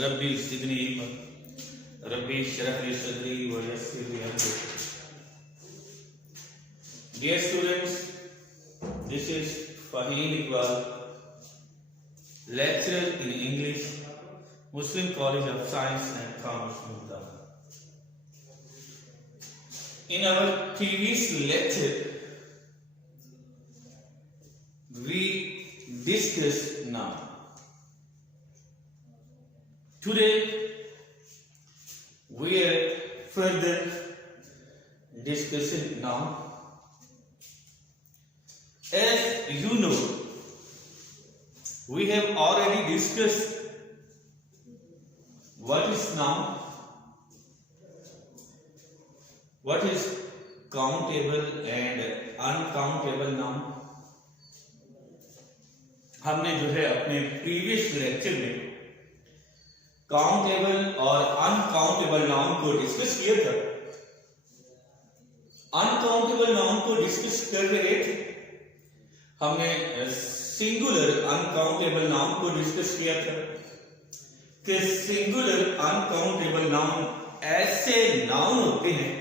रब्बी ज़िदनी इल्मा रब्बी इश्रह ली सदरी व यस्सिर ली अमरी। Dear students, this is Fahim Iqbal, lecturer in English, Muslim College of Science and Commerce, Multan. In our previous lecture, we discussed noun. Today, we are further discussing noun. As you know, we have already discussed what is noun, what is countable and uncountable noun. हमने जो है अपने previous lecture में काउंटेबल और uncountable noun को डिस्कस किया था। Uncountable noun को डिस्कस कर रहे थे, हमने सिंगुलर अनकाउंटेबल नाउन को डिस्कस किया था कि सिंगुलर अनकाउंटेबल नाउन ऐसे नाउन होते हैं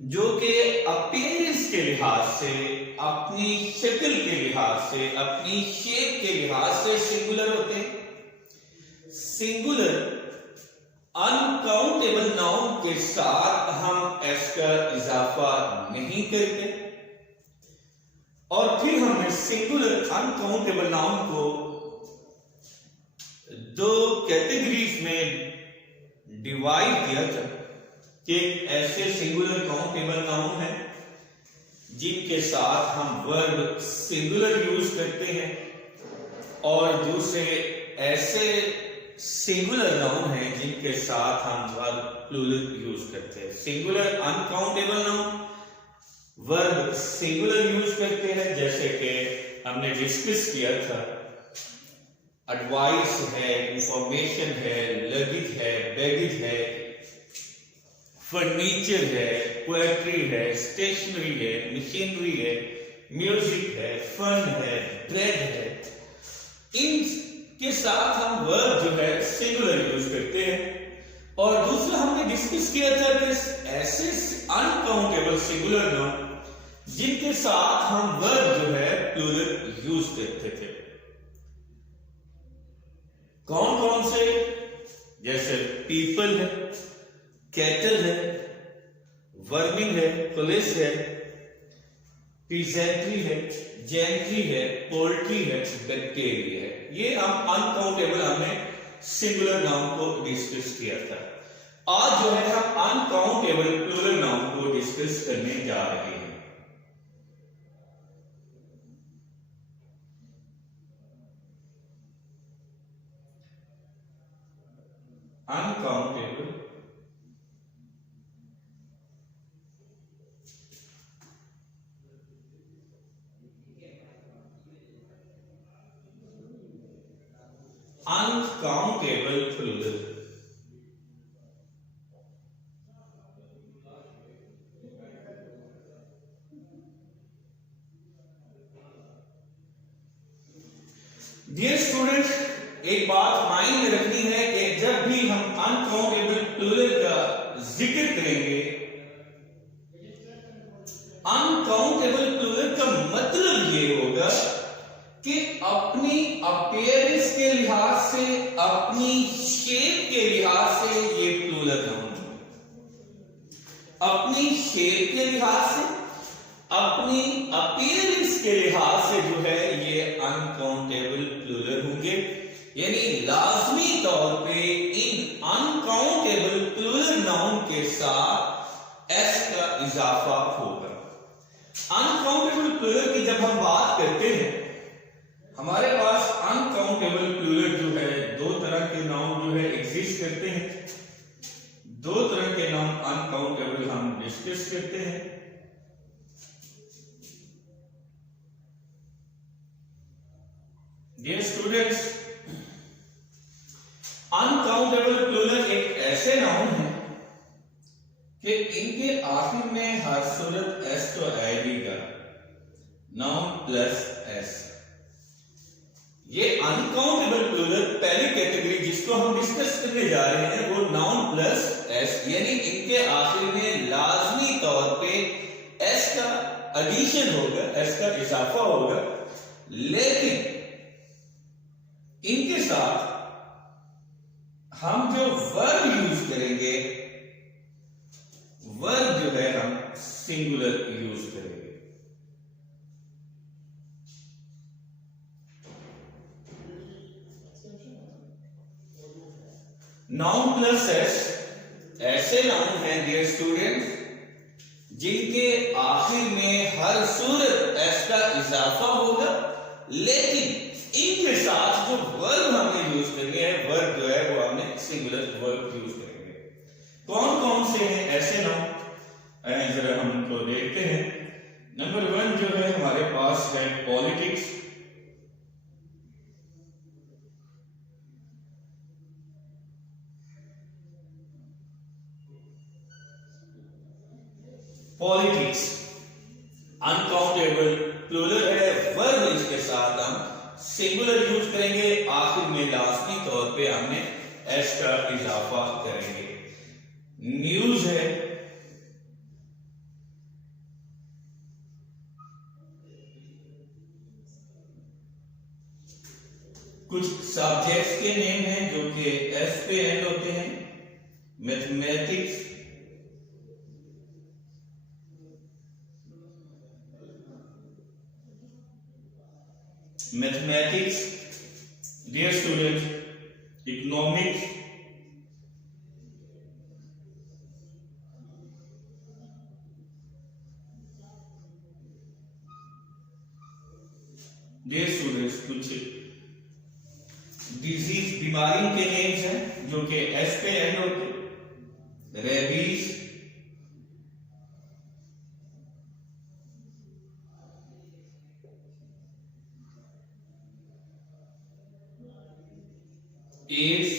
जो कि अपीयरेंस के लिहाज से, अपनी शक्ल के लिहाज से, अपनी शेप के लिहाज से सिंगुलर होते हैं। सिंगुलर अनकाउंटेबल नाउन के साथ हम एस का इजाफा नहीं करते और फिर हमने सिंगुलर अनकाउंटेबल नाउन को दो कैटेगरीज में डिवाइड किया था कि ऐसे सिंगुलर काउंटेबल नाउन है जिनके साथ हम वर्ब सिंगुलर यूज करते हैं और दूसरे ऐसे सिंगुलर नाउन है जिनके साथ हम वर्ब प्लूरल यूज करते हैं। Singular uncountable noun verb singular use करते हैं, जैसे कि हमने डिस्कस किया था एडवाइस है, इंफॉर्मेशन है, लगेज है, बैगेज है, फर्नीचर है, पोएट्री है, स्टेशनरी है, मशीनरी है, म्यूजिक है, फन है, ब्रेड है। इन के साथ हम वर्ब जो है सिंगुलर यूज करते हैं। और दूसरा हमने डिस्कस किया था कि ऐसे अनकाउंटेबल सिंगुलर नाउन जिनके साथ हम वर्ब जो है प्लूरल यूज करते थे। कौन कौन से? जैसे पीपल है, कैटल है, वर्मिंग है, पुलिस है, पीजेंट्री है, जेंट्री है, पोल्ट्री है, बैक्टीरिया है। ये हम अनकाउंटेबल हमने सिंगुलर नाउन को डिस्कस किया था। आज जो है हम अनकाउंटेबल प्लूरल नाउन को डिस्कस करने जा रहे हैं। Uncountable uncountable plural. Dear students, एक बात माइंड में रखनी है कि जब भी हम अनकाउंटेबल प्लूरल का जिक्र करेंगे, अनकाउंटेबल प्लूरल का मतलब ये होगा कि अपनी अपीयरेंस के लिहाज से, अपनी शेप के लिहाज से ये प्लूरल नाउन है। अपनी शेप के लिहाज से, अपनी अपीयरेंस के लिहाज से जो है ये अनकाउंटेबल प्लूरल होंगे। यानी लाजमी तौर पे इन अनकाउंटेबल प्लूरल नाउन के साथ एस का इजाफा होगा। अनकाउंटेबल प्लूरल की जब हम बात करते हैं, हमारे पास अनकाउंटेबल प्लूरल जो है दो तरह के नाउन जो है एग्जिस्ट करते हैं। दो तरह के नाउन अनकाउंटेबल हम डिस्कस करते हैं। डियर स्टूडेंट्स, अनकाउंटेबल प्लूरल एक ऐसे नाउन है कि इनके आखिर में हर सूरत एस तो आएगी, नाउन प्लस एस। ये अनकाउंटेबल प्लूरल पहली कैटेगरी जिसको हम डिस्कस करने जा रहे हैं वो नाउन प्लस एस, यानी इनके आखिर में लाजमी तौर पे एस का एडिशन होगा, एस का इजाफा होगा, लेकिन इनके साथ हम जो वर्ब यूज करेंगे, वर्ब जो है हम सिंगुलर यूज करेंगे। नाउन प्लस एस ऐसे नाउन हैं डियर स्टूडेंट जिनके आखिर में हर सूरत एस का इजाफा होगा, लेकिन इनके साथ जो वर्ब हमने यूज करनी है, वर्ब जो है वो हमने सिंगुलर वर्ब यूज करेंगे। कौन कौन से हैं ऐसे नाउन, जरा हम उनको देखते हैं। नंबर 1 जो है हमारे पास है पॉलिटिक्स। पॉलिटिक्स अनकाउंटेबल प्लूरल है, वर्ब इसके साथ हम सिंगुलर यूज करेंगे, आखिर में लाजमी तौर पे हमने एस का इजाफा करेंगे। न्यूज है, कुछ सब्जेक्ट्स के नेम हैं जो कि एस पे एंड होते हैं। Mathematics, mathematics dear student, economics, dear students, कुछ डिजीज बीमारी के नेम्स हैं जो कि एस पे एंड होते। रेबीज, एड्स,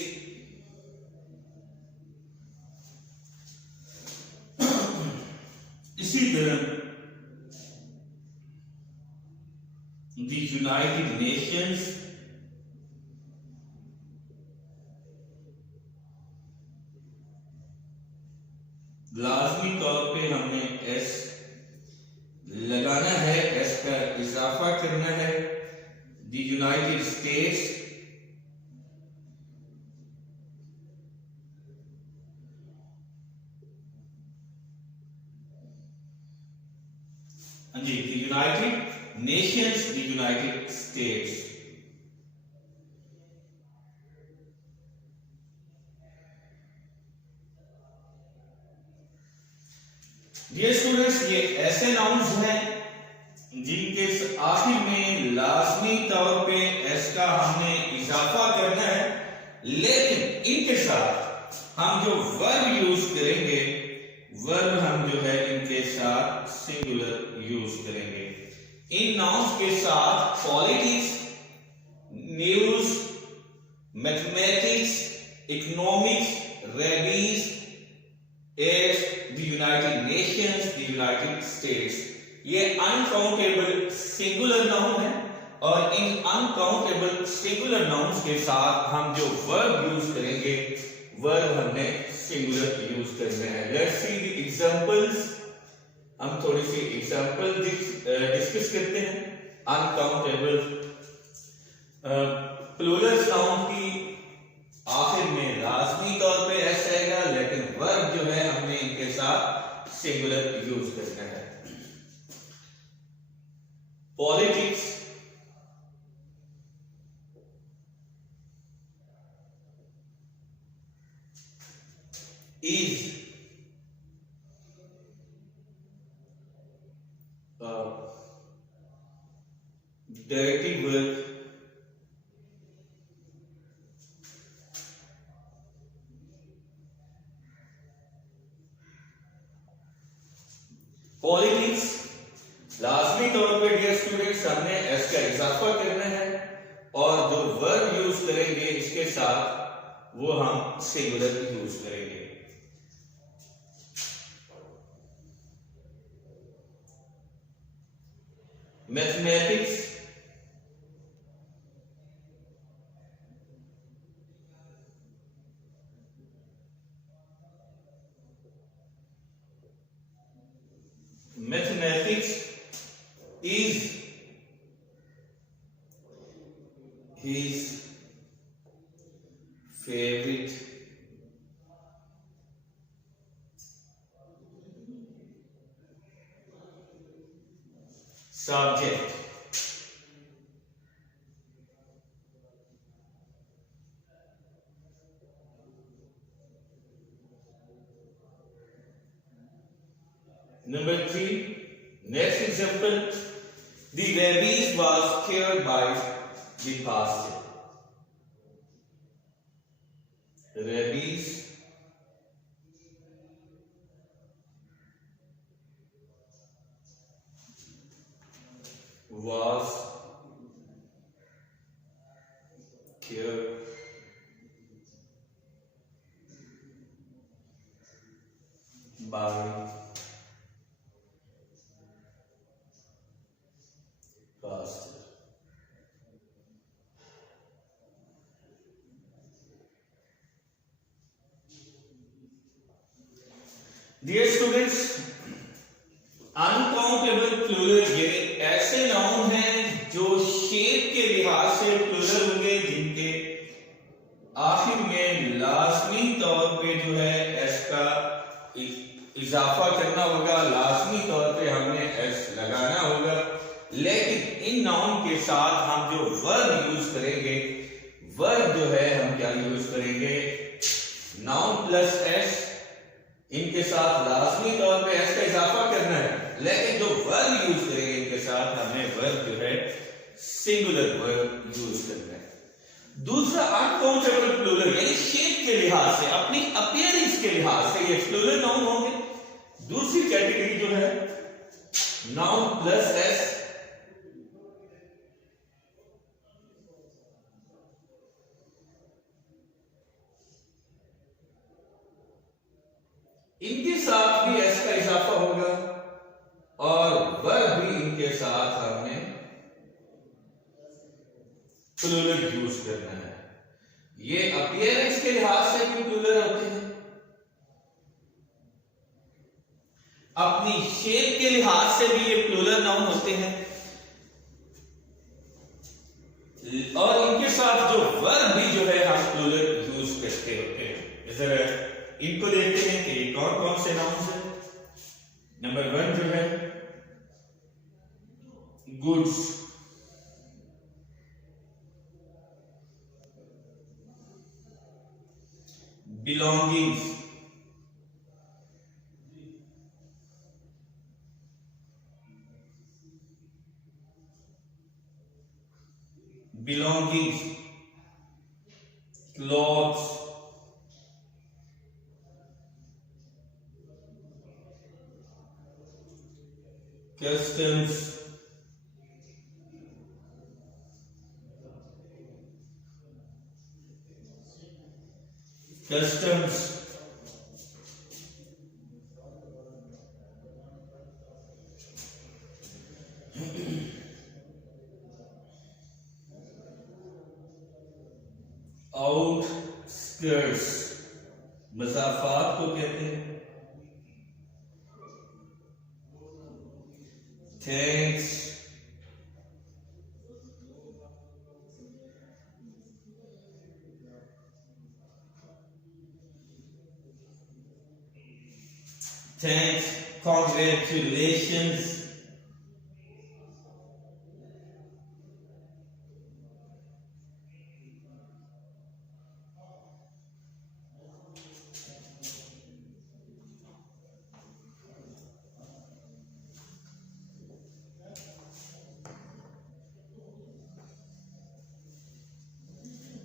इसी तरह द यूनाइटेड नेशंस, लाजमी तौर पे हमने एस लगाना है, एस का इजाफा करना है। द यूनाइटेड स्टेट्स, जी the United Nations, the United States. Dear students, ये ऐसे नाउन्स हैं जिनके आखिर में लाजमी तौर पे एस का हमने इजाफा करना है, लेकिन इनके साथ हम जो वर्ब यूज करेंगे, वर्ब हम जो है इनके साथ सिंगुलर यूज करेंगे। इन नाउन्स के साथ politics, news, mathematics, economics, rabies, AIDS, the United Nations, the United States, ये अनकाउंटेबल सिंगुलर नाउन है, और इन अनकाउंटेबल सिंगुलर नाउन्स के साथ हम जो वर्ब यूज करेंगे, वर्ब हमने सिंगुलर यूज करना है। लेट्स सी द एग्जांपल्स, हम थोड़ी सी एग्जांपल डिस्कस करते हैं। अनकाउंटेबल प्लूरल नाउन की आखिर में लाजमी तौर पे एस आएगा, लेकिन वर्ब जो है हमने इनके साथ सिंगुलर यूज करना है। Politics, is dirty work, politics लाजमी तौर पे डियर स्टूडेंट्स हमने एस का इजाफा करना है, और जो वर्ब यूज करेंगे इसके साथ वो हम सिंगुलर यूज करेंगे। Mathematics, mathematics is his favorite subject. Number 3, next example, the rabies was cured by the pasture. Rabies was cured by pasture. Dear students, uncountable plural ये ऐसे नाउन हैं जो शेप के लिहाज से प्लूरल होंगे, जिनके आखिर में लाजमी तौर पे जो है एस का इजाफा करना होगा, लाजमी तौर पे हमने एस लगाना होगा। लेकिन इन नाउन के साथ हम जो वर्ब यूज करेंगे, वर्ब जो है हम क्या यूज करेंगे, नाउन प्लस एस, इनके साथ लाजमी तौर पे एस का इजाफा करना है, लेकिन जो वर्ब यूज करेंगे इनके साथ हमें वर्ब जो है सिंगुलर वर्ब यूज करना है। दूसरा अनकाउंटेबल प्लूरल यानी शेप के लिहाज से, अपनी अपीयरेंस के लिहाज से ये प्लूरल नाउन होंगे। दूसरी कैटेगरी जो है नाउन प्लस एस, इनके साथ भी एस का इजाफा होगा और वर्ब भी इनके साथ हमने प्लूरल यूज करना है। ये अपीयरेंस के लिहाज से भी प्लूरल होते हैं, अपनी शेप के लिहाज से भी ये प्लूरल नाउन होते हैं, और इनके साथ जो वर्ब भी जो है हम प्लूरल यूज करते होते हैं। जरा इनको देखते हैं कि कौन कौन से नाउन है। नंबर 1 जो है goods, belongings, belongings, clothes, customs, customs, outskirts, मज़ाफ़ात को कहते हैं। थैंक्स, थैंक्स, कॉन्ग्रेचुलेशंस,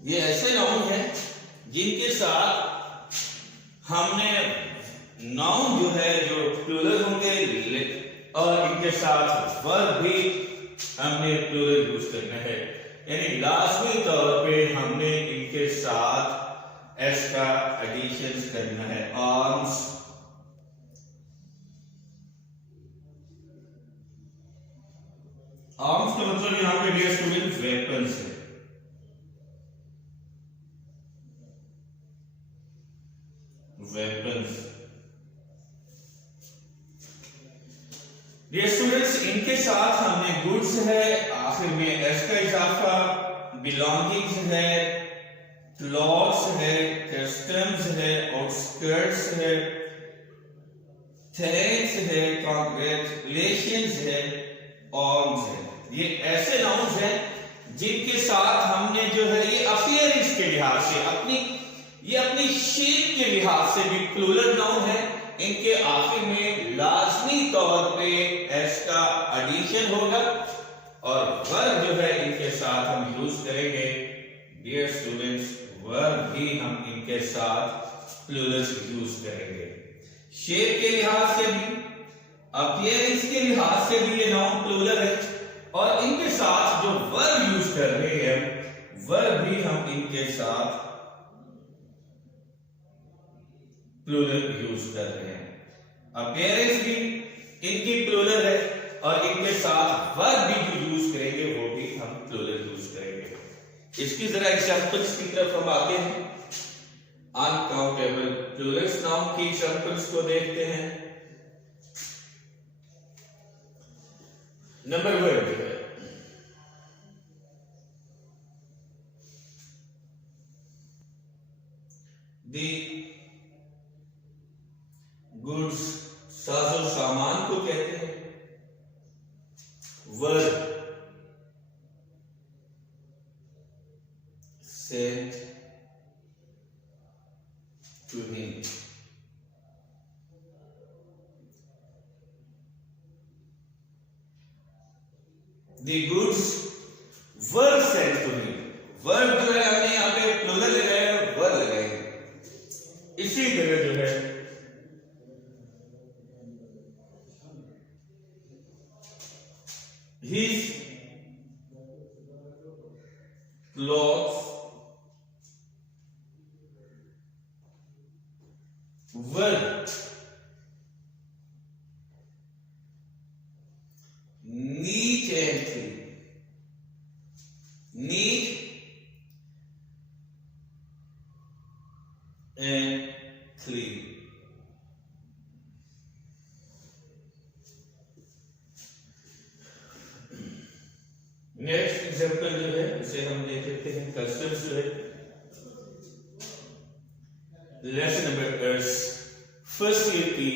ये ऐसे नाउन हैं जिनके साथ हमने नाउन जो है जो प्लूरल होंगे और इनके साथ वर्ब भी हमने प्लूरल यूज करना है, यानी लाजमी तौर पे हमने इनके साथ एस का एडिशन करना है। आर्म्स, आर्म्स का मतलब यहां पे डियर स्टूडेंट वेपन्स है। वेपन्स, डियर स्टूडेंट्स, इनके साथ हमने गुड्स है, आखिर में एस का इजाफा, बिलोंगिंग्स है, क्लॉथ्स है, कस्टम्स है, आउटस्कर्ट्स है, थैंक्स है, कांग्रेचुलेशंस है, ऑर्म्स है। ये ऐसे नाउन्स हैं जिनके साथ हमने जो है ये अपीयरेंस के लिहाज से अपनी शेप के लिहाज से भी प्लूरल नाउन है। इनके आखिर में लाजमी तौर पे एस का एडिशन होगा और वर्ब जो है इनके साथ हम यूज करेंगे। डियर स्टूडेंट्स, वर्ब भी हम इनके साथ प्लूरल यूज करेंगे। शेप के लिहाज से भी, अपीयरेंस के लिहाज से भी ये नाउन प्लूरल है और इनके साथ जो वर्ब यूज कर रहे हैं वर्ब भी हम इनके साथ प्लूरल यूज कर रहे हैं। अपीयरेंस भी इनकी प्लूरल है और इनके साथ वर्ब भी जो यूज करेंगे वो भी हम प्लूरल यूज करेंगे। इसकी जरा एग्जांपल्स की तरफ हम आते हैं। अनकाउंटेबल प्लूरल्स नाउन की एग्जांपल्स को देखते हैं। नंबर 1 जो है दी गुड्स, साजो सामान को कहते हैं। Verb sent to him. The goods were sent to him. Verb जो है हमने यहाँ पे प्लूरल लगाया, वर लगाएंगे। इसी तरह जो है his clothes were neat and clean. Neat and clean. Next example जो है उसे हम देख लेते हैं। कस्टम्स जो है लेसन नंबर फर्स्ट ईयर की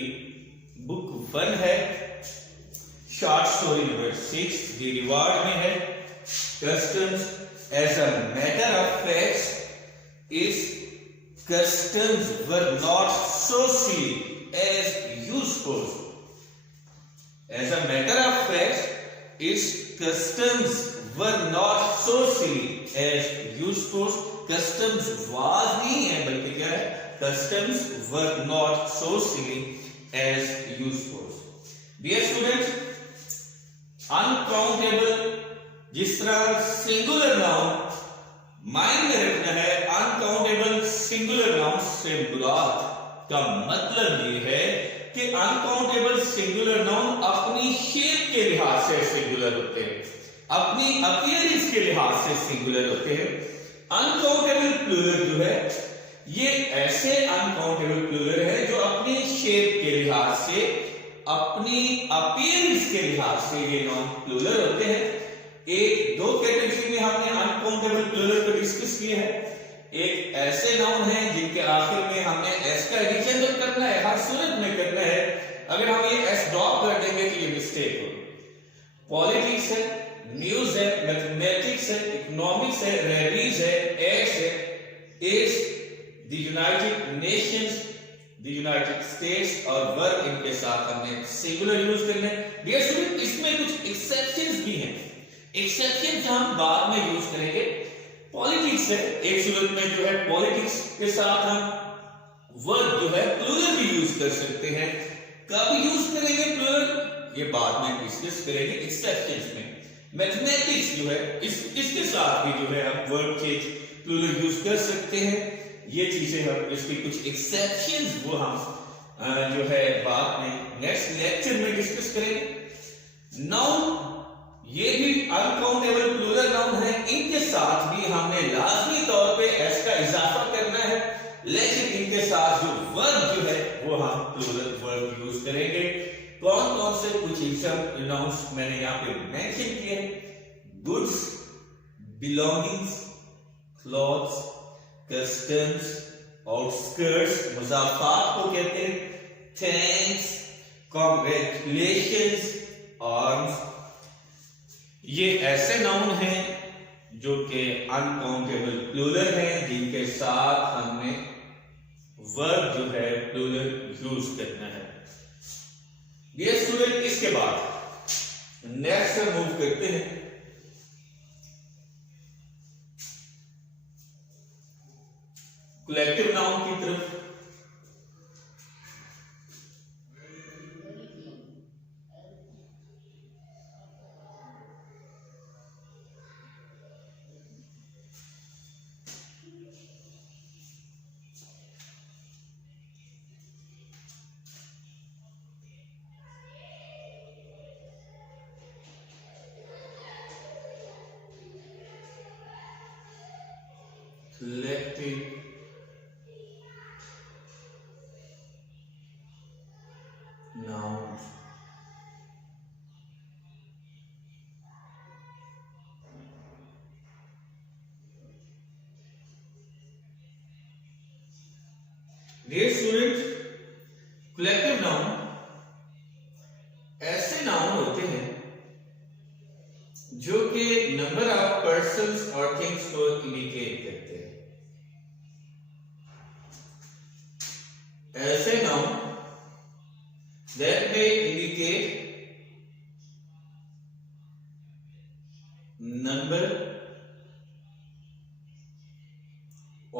बुक 1 है, short story number 6 the reward में है। Customs as a matter of fact is customs were not so silly as you suppose. As a matter of fact, its customs were not so silly as you suppose. Customs was नहीं है बल्कि क्या है? Customs were not so silly as you suppose. Dear students, uncountable जिस तरह singular noun mind में रखना है, अनकाउंटेबल सिंगुलर नाउन से मुराद का मतलब ये है कि अनकाउंटेबल सिंगुलर नाउन अपनी शेप के लिहाज से सिंगुलर होते हैं, अपनी अपीयरेंस के लिहाज से सिंगुलर होते हैं। अनकाउंटेबल प्लूरल जो है ये ऐसे अनकाउंटेबल प्लूरल है जो अपनी शेप के लिहाज से, अपनी अपीयरेंस के लिहाज से ये नाउन प्लूरल होते हैं। एक दो कैटेगरी में हमने अनकाउंटेबल प्लूरल को डिस्कस किया है। एक ऐसे नाउन है जिनके आखिर में हमने एस का एडिशन तो करना है, हर सूरत में करना है। अगर हम ये एस ड्रॉप कर देंगे तो ये मिस्टेक होगी। पॉलिटिक्स है, न्यूज है, मैथमेटिक्स है, इकोनॉमिक्स है, रेवीज है, एक्स है, is, the United Nations, the United states और वर्ब इनके साथ हमने सिंगुलर यूज करना है। डियर स्टूडेंट, इसमें कुछ एक्सेप्शंस भी हैं। एक्सेप्शन हम बाद में यूज करेंगे। पॉलिटिक्स है, एक सूरत में जो है पॉलिटिक्स के साथ हम वर्ब जो है प्लूरल भी यूज कर सकते हैं। कब यूज करेंगे प्लूरल ये बाद में डिस्कस करेंगे एक्सेप्शंस में। मैथमेटिक्स जो है इसके साथ भी जो है हम वर्ब के प्लूरल यूज कर सकते हैं। ये चीजें हम इसके कुछ एक्सेप्शंस वो हम जो है बाद में नेक्स्ट लेक्चर में डिस्कस करेंगे। नाउन ये भी अनकाउंटेबल प्लूरल नाउन है, इनके साथ भी हमने लाजमी तौर पे एस का इजाफा करना है, लेकिन इनके साथ जो वर्ब जो है वो हम प्लूरल वर्ब यूज करेंगे। तो कौन कौन से कुछ एग्जाम्पल नाउन्स मैंने यहाँ पे मेंशन किए हैं? Goods, belongings, clothes, customs, outskirts, मुजाफात को कहते हैं, थैंक्स, कांग्रेचुलेशंस, आर्म्स। ये ऐसे नाउन हैं जो कि अनकाउंटेबल प्लूरल हैं, जिनके साथ हमने वर्ब जो है प्लूरल यूज करना है। ये स्टूडेंट, इसके बाद नेक्स्ट मूव करते हैं कलेक्टिव नाउन की तरफ। Collective nouns. Dear students, collective noun ऐसे नाउन होते हैं जो कि नंबर ऑफ पर्सन्स और थिंग्स को इंडिकेट करते हैं। ऐसे noun that may indicate number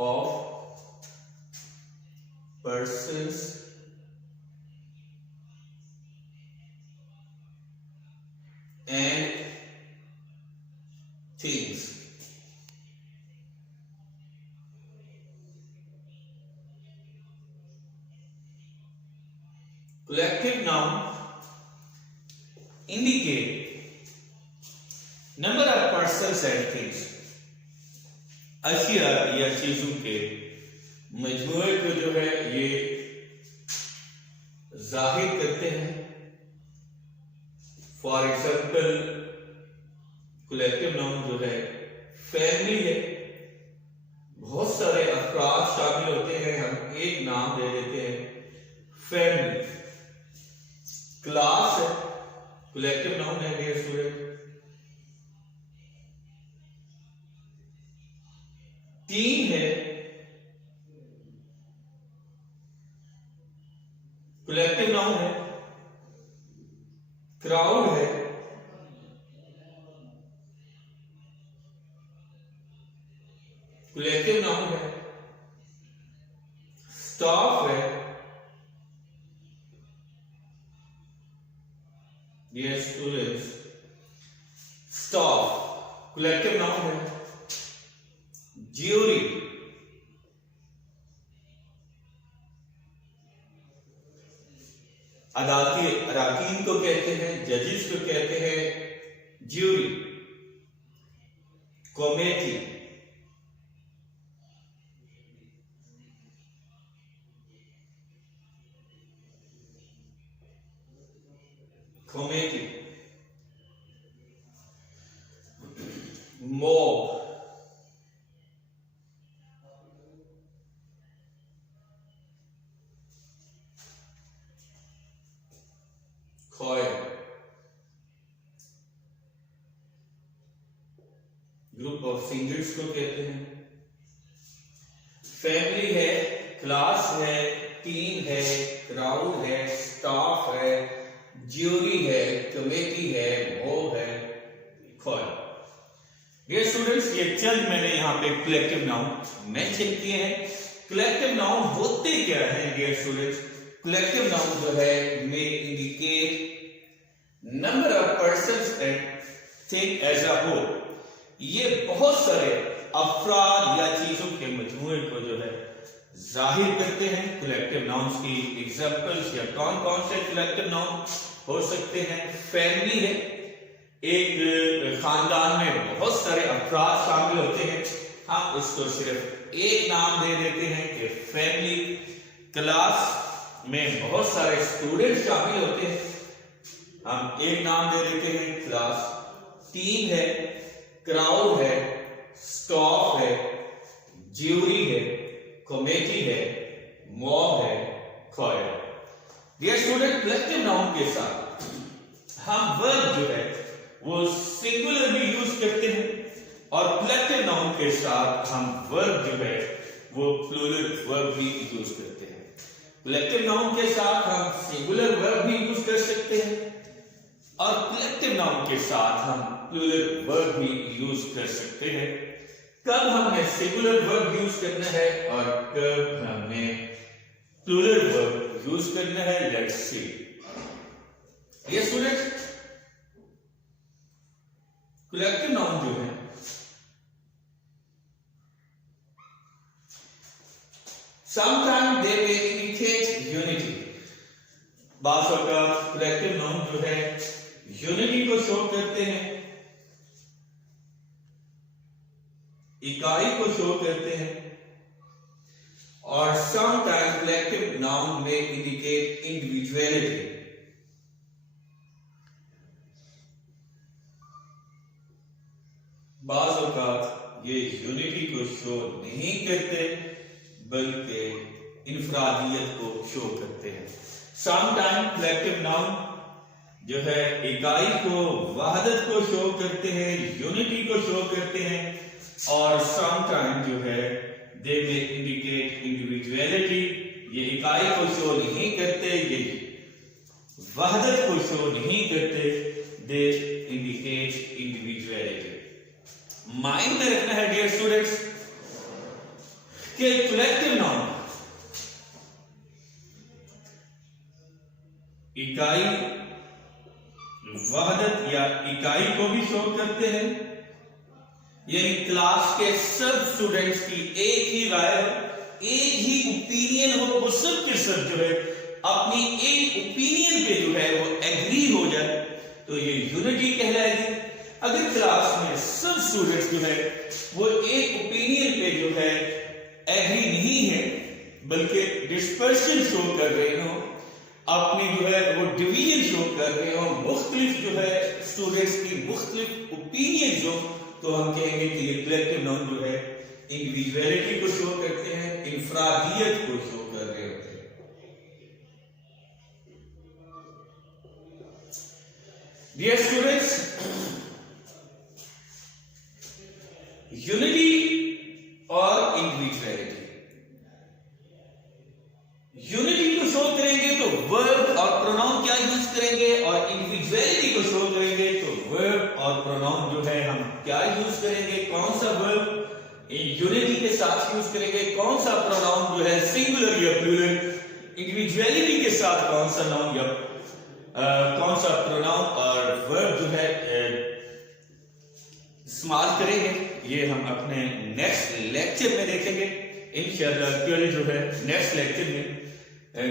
of persons and things. Collective noun indicate number of persons and things, अशिया या चीजों के मजमूए को जो है ये जाहिर करते हैं। फॉर एग्जाम्पल, कलेक्टिव नाउन जो है फैमिली है, बहुत सारे अफराद शामिल होते हैं, हम एक नाम दे देते हैं फैमिली। क्लास है, कलेक्टिव नाउन है डियर स्टूडेंट। टीम है, कलेक्टिव नाउन है। क्राउड है, कलेक्टिव नाउन है। स्टाफ है, dear students, staff collective noun है। ज्यूरी, अदालती अराकीन को कहते हैं, जजेस को कहते हैं jury. Committee, committee. Mob, choir. Group of singers को कहते हैं। फैमिली है, क्लास है, टीम है, क्राउड है, स्टाफ है, ज्यूरी है, कमेटी है, मॉब है, कॉयल। डियर स्टूडेंट्स, ये चंद मैंने यहाँ पे कलेक्टिव नाउन मेंशन किए हैं। कलेक्टिव नाउन होते क्या हैं डियर स्टूडेंट्स? कलेक्टिव नाउन जो है may indicate number of persons and thing as a whole. ये बहुत सारे अफराद या चीजों के मजमूए को जो है जाहिर करते हैं। कलेक्टिव नाउन्स की एग्जांपल्स या कौन कौन से कलेक्टिव नाउन हो सकते हैं? फैमिली है, एक खानदान में बहुत सारे अफराद शामिल होते हैं, हम उसको सिर्फ एक नाम दे देते हैं कि फैमिली। क्लास में बहुत सारे स्टूडेंट शामिल होते हैं, हम एक नाम दे देते हैं क्लास, टीम है, क्राउड है, स्टॉफ है, ज्यूरी है, कमेटी है, मॉब है, choir. Dear student, collective noun के साथ हम वर्ब जो है वो सिंगुलर भी यूज करते हैं और कलेक्टिव नाउन के साथ हम वर्ब जो है वो प्लूरल वर्ब भी यूज करते हैं। कलेक्टिव नाउन के साथ हम सिंगुलर वर्ब भी यूज कर सकते हैं और कलेक्टिव नाउन के साथ हम प्लूरल वर्ब भी यूज कर सकते हैं। कब हमने सिंगुलर वर्ब यूज करना है और कब हमने प्लूरल वर्ब यूज करना है, लेट्स सी। ये स्टूडेंट, कलेक्टिव नाउन जो है sometimes they may indicate unity। बात होगा कलेक्टिव नाउन जो है यूनिटी को शो करते हैं, इकाई को शो करते हैं, और sometimes collective noun may indicate individuality। बाज़ औक़ात ये यूनिटी को शो नहीं करते बल्कि इनफरादियत को शो करते हैं। समटाइम कलेक्टिव नाउन जो है इकाई को, वहदत को शो करते हैं, यूनिटी को शो करते हैं, और समटाइम जो है दे में इंडिकेट इंडिविजुअलिटी। ये इकाई को शो नहीं करते, ये वहदत को शो नहीं करते, दे इंडिकेट इंडिविजुअलिटी। माइंड में रखना है डियर स्टूडेंट्स कि कलेक्टिव नाउन इकाई, वहदत या इकाई को भी शो करते हैं, यानी क्लास के सब स्टूडेंट्स की एक ही राय हो, एक ही ओपिनियन हो, वो सब के सब जो है अपनी एक ओपिनियन पे जो है वो एग्री हो जाए तो ये यूनिटी कहलाएगी। अगर क्लास में सब स्टूडेंट्स जो है वो एक ओपिनियन पे जो है एग्री नहीं है बल्कि डिस्पर्शन शो कर रहे हो, अपनी जो है वो डिवीजन शो कर रहे हो, मुख्तलिफ जो है स्टूडेंट्स की मुख्तलिफ ओपिनियन जो, तो हम कहेंगे कि ये कलेक्टिव नाउन जो है इंडिविजुअलिटी को शो करते हैं, इनफरादियत को शो कर रहे होते हैं। डियर स्टूडेंट्स, यूनिटी और इंडिविजुअलिटी, यूनिटी को शो करेंगे तो वर्ब और प्रोनाउन क्या यूज करेंगे, और इंडिविजुअलिटी को शो करेंगे तो वर्ब और प्रोनाउन जो है हम क्या यूज करेंगे, कौन सा वर्ब यूनिटी के साथ यूज करेंगे, कौन सा प्रोनाउन जो है सिंगुलर या प्लूरल, इंडिविजुअलिटी के साथ कौन सा नाउन या कौन सा प्रोनाउन और वर्ब जो है इस्तेमाल करेंगे, ये हम अपने नेक्स्ट लेक्चर में देखेंगे इंशाअल्लाह। कल जो है नेक्स्ट लेक्चर में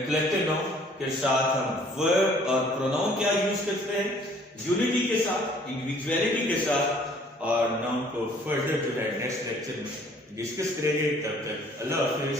कलेक्टिव नाउन के साथ हम वर्ब और प्रोनाउन क्या यूज करते हैं, यूनिटी के साथ, इंडिविजुअलिटी के साथ, और नाउन को फर्दर जो है नेक्स्ट लेक्चर में डिस्कस करेंगे। तब तक अल्लाह हाफिज।